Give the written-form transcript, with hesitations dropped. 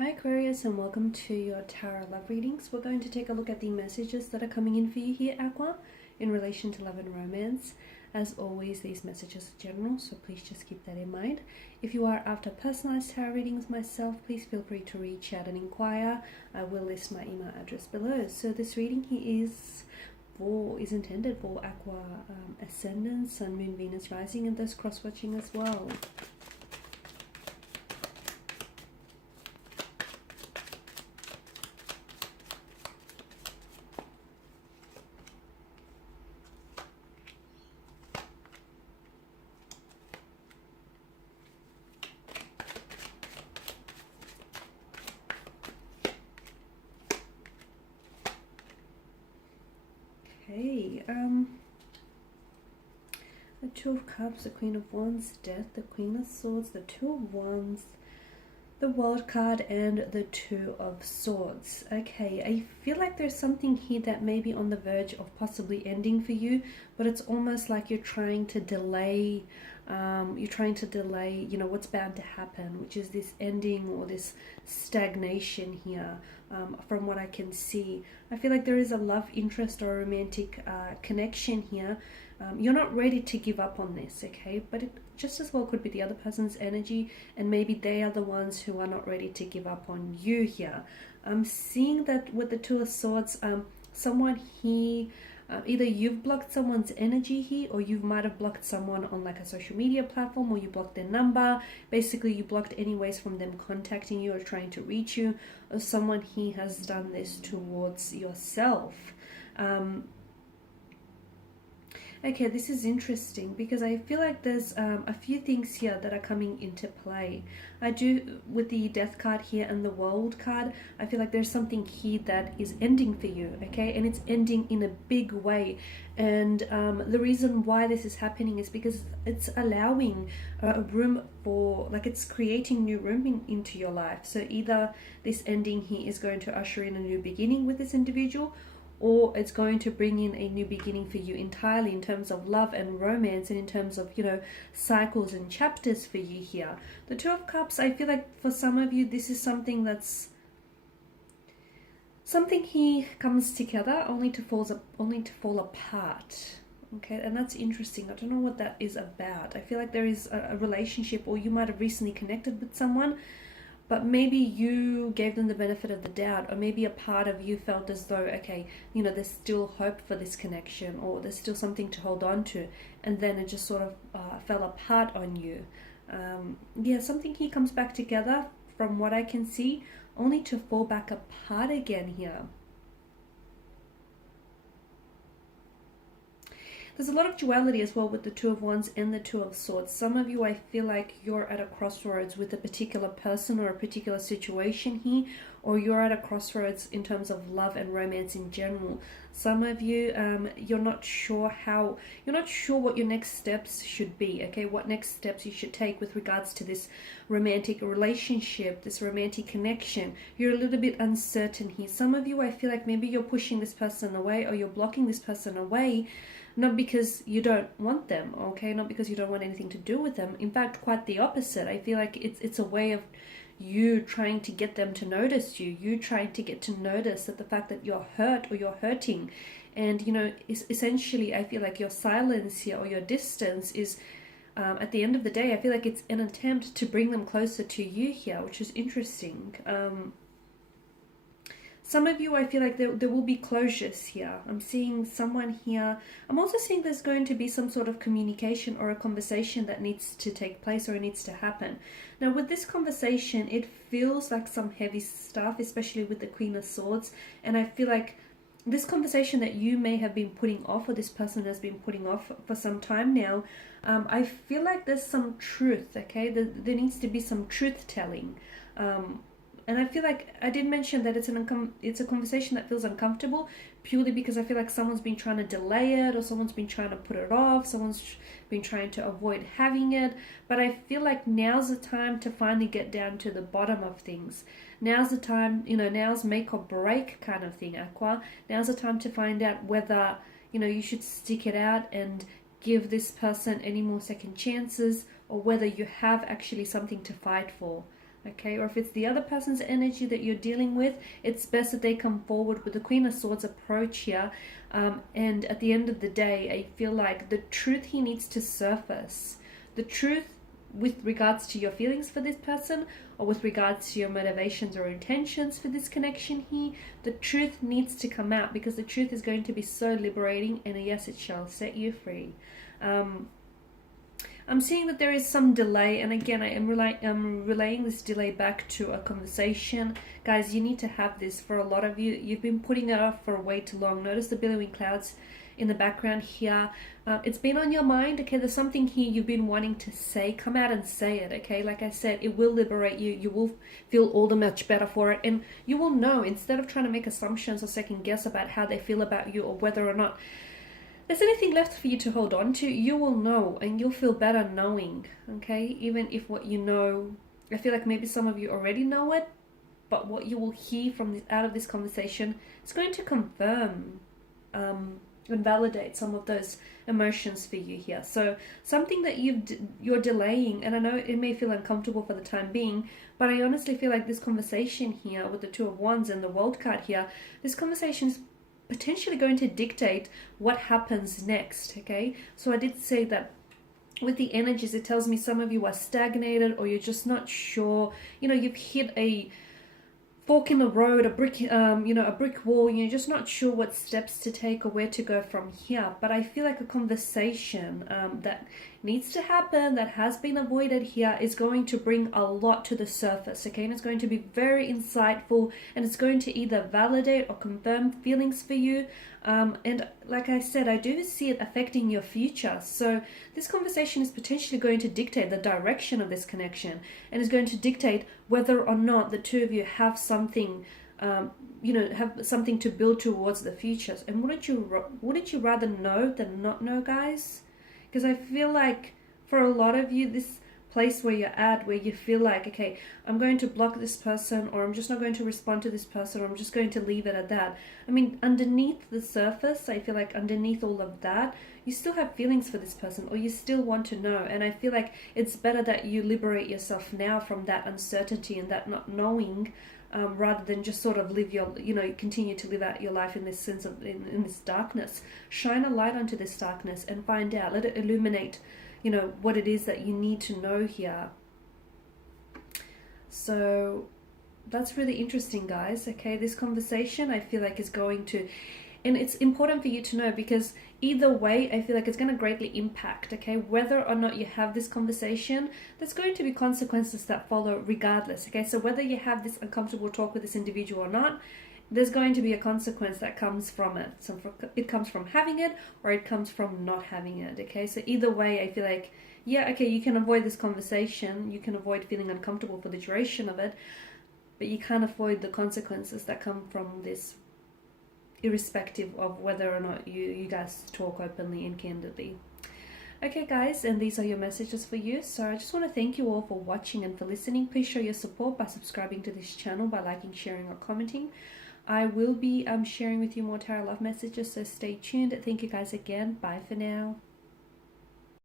Hi Aquarius, and welcome to your Tarot Love Readings. We're going to take a look at the messages that are coming in for you here, Aqua, in relation to love and romance. As always, these messages are general, so please just keep that in mind. If you are after personalized tarot readings myself, please feel free to reach out and inquire. I will list my email address below. So this reading here is intended for Aqua Ascendant, Sun, Moon, Venus, Rising, and those cross-watching as well. Okay, the Two of Cups, the Queen of Wands, Death, the Queen of Swords, the Two of Wands, the World card, and the Two of Swords. Okay, I feel like there's something here that may be on the verge of possibly ending for you, but it's almost like you're trying to delay, what's bound to happen, which is this ending or this stagnation here. From what I can see, I feel like there is a love interest or a romantic connection here. You're not ready to give up on this, okay? But it just as well could be the other person's energy, and maybe they are the ones who are not ready to give up on you here. I'm seeing that with the Two of Swords, someone here, either you've blocked someone's energy here, or you might have blocked someone on like a social media platform, or you blocked their number. Basically, you blocked any ways from them contacting you or trying to reach you, or someone here has done this towards yourself. Okay, this is interesting because I feel like there's a few things here that are coming into play. I do, with the Death card here and the World card, I feel like there's something here that is ending for you, okay? And it's ending in a big way. And the reason why this is happening is because it's allowing a room for, like, it's creating new room into your life. So either this ending here is going to usher in a new beginning with this individual, or it's going to bring in a new beginning for you entirely in terms of love and romance, and in terms of, cycles and chapters for you here. The Two of Cups, I feel like for some of you, this is something here comes together only to fall apart. Okay, and that's interesting. I don't know what that is about. I feel like there is a relationship, or you might have recently connected with someone, but maybe you gave them the benefit of the doubt, or maybe a part of you felt as though, okay, there's still hope for this connection, or there's still something to hold on to, and then it just sort of fell apart on you. Something here comes back together from what I can see, only to fall back apart again here. There's a lot of duality as well with the Two of Wands and the Two of Swords. Some of you, I feel like you're at a crossroads with a particular person or a particular situation here, or you're at a crossroads in terms of love and romance in general. Some of you, you're not sure what your next steps should be, okay? What next steps you should take with regards to this romantic relationship, this romantic connection. You're a little bit uncertain here. Some of you, I feel like maybe you're pushing this person away, or you're blocking this person away, not because you don't want them, okay? Not because you don't want anything to do with them. In fact, quite the opposite. I feel like it's a way of you trying to get them to notice you. You trying to get to notice that the fact that you're hurt or you're hurting. And, essentially, I feel like your silence here, or your distance, is, at the end of the day, I feel like it's an attempt to bring them closer to you here, which is interesting. Some of you, I feel like there will be closures here. I'm seeing someone here. I'm also seeing there's going to be some sort of communication or a conversation that needs to take place, or it needs to happen. Now, with this conversation, it feels like some heavy stuff, especially with the Queen of Swords. And I feel like this conversation that you may have been putting off, or this person has been putting off for some time now, I feel like there's some truth, okay? There needs to be some truth-telling. And I feel like I did mention that it's a conversation that feels uncomfortable, purely because I feel like someone's been trying to delay it, or someone's been trying to put it off, someone's been trying to avoid having it. But I feel like now's the time to finally get down to the bottom of things. Now's the time, now's make or break kind of thing, Aqua. Now's the time to find out whether, you should stick it out and give this person any more second chances, or whether you have actually something to fight for. Okay, or if it's the other person's energy that you're dealing with, it's best that they come forward with the Queen of Swords approach here. And at the end of the day, I feel like the truth here needs to surface. The truth with regards to your feelings for this person, or with regards to your motivations or intentions for this connection here, the truth needs to come out, because the truth is going to be so liberating, and yes, it shall set you free. I'm seeing that there is some delay, and again, I'm relaying this delay back to a conversation. Guys, you need to have this. For a lot of you, you've been putting it off for way too long. Notice the billowing clouds in the background here. It's been on your mind. Okay, there's something here you've been wanting to say. Come out and say it. Okay, like I said, it will liberate you. You will feel all the much better for it, and you will know, instead of trying to make assumptions or second guess about how they feel about you, or whether or not there's anything left for you to hold on to, you will know, and you'll feel better knowing. Okay, even if what you know, I feel like maybe some of you already know it, but what you will hear from this, out of this conversation, is going to confirm and validate some of those emotions for you here. So something that you're delaying, and I know it may feel uncomfortable for the time being, but I honestly feel like this conversation here with the Two of Wands and the World card here, this conversation is potentially going to dictate what happens next. Okay, so I did say that with the energies, it tells me some of you are stagnated, or you're just not sure. You know, you've hit a fork in the road, a brick, a brick wall. You're just not sure what steps to take or where to go from here. But I feel like a conversation that needs to happen, that has been avoided here, is going to bring a lot to the surface. Okay, and it's going to be very insightful, and it's going to either validate or confirm feelings for you. And like I said, I do see it affecting your future. So this conversation is potentially going to dictate the direction of this connection, and is going to dictate whether or not the two of you have something, have something to build towards the future. And wouldn't you rather know than not know, guys? Because I feel like for a lot of you, this place where you're at, where you feel like, okay, I'm going to block this person, or I'm just not going to respond to this person, or I'm just going to leave it at that. I mean, underneath the surface, I feel like underneath all of that, you still have feelings for this person, or you still want to know. And I feel like it's better that you liberate yourself now from that uncertainty and that not knowing, rather than just sort of live your, continue to live out your life in this sense of, in this darkness. Shine a light onto this darkness and find out, let it illuminate, what it is that you need to know here. So that's really interesting, guys. Okay, this conversation, I feel like, is going to, and it's important for you to know, because either way, I feel like it's going to greatly impact, okay, whether or not you have this conversation. There's going to be consequences that follow regardless. Okay, so whether you have this uncomfortable talk with this individual or not, there's going to be a consequence that comes from it. So it comes from having it, or it comes from not having it. Okay, so either way, I feel like, yeah, okay, you can avoid this conversation, you can avoid feeling uncomfortable for the duration of it, but you can't avoid the consequences that come from this, irrespective of whether or not you guys talk openly and candidly. Okay, guys, and these are your messages for you. So I just want to thank you all for watching and for listening. Please show your support by subscribing to this channel, by liking, sharing, or commenting. I will be sharing with you more tarot love messages, so stay tuned. Thank you guys again. Bye for now.